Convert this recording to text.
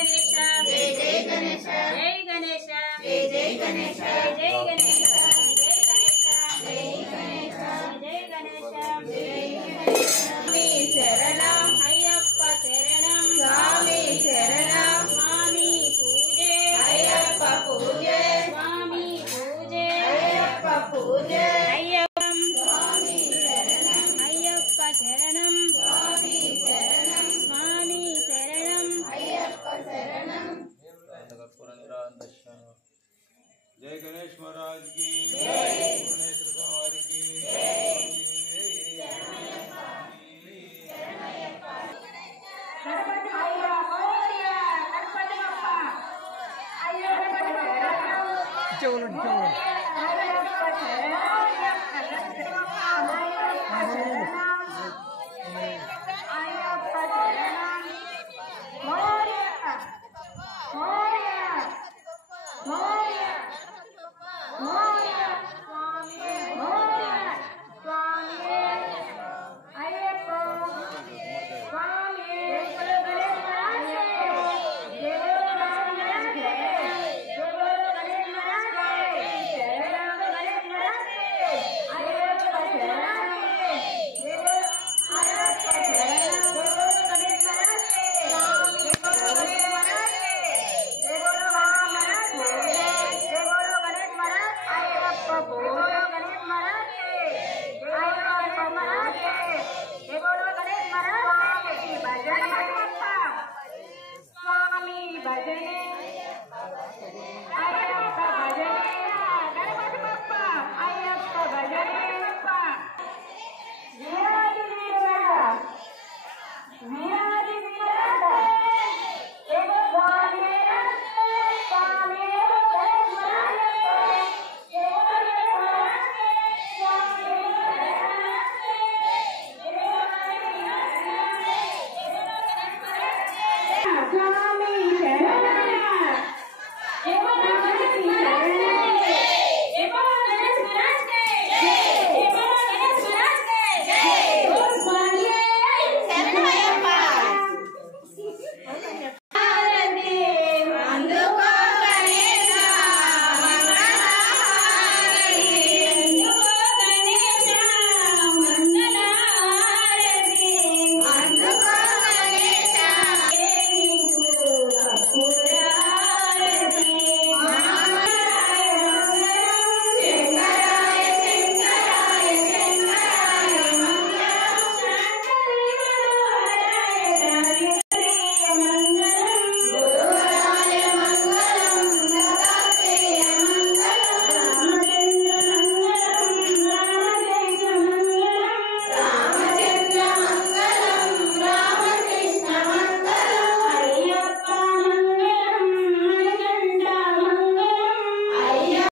गणेश जय जय गणेश जय गणेश जय जय गणेश जय जय गणेश जय गणेश जय गणेश जय गणेश जय गणेश स्वामी शरणम अय्यप्प शरणम स्वामी शरणम स्वामी पूजे अय्यप्प पूजे स्वामी पूजे अय्यप्प पूजे अय्यप्पम स्वामी शरणम अय्यप्प शरणम स्वामी शरणम स्वामी शरणम अय्यप्प शरणम। जय गणेश महाराज की जय, गणेश स्वामी की जय। Yeah.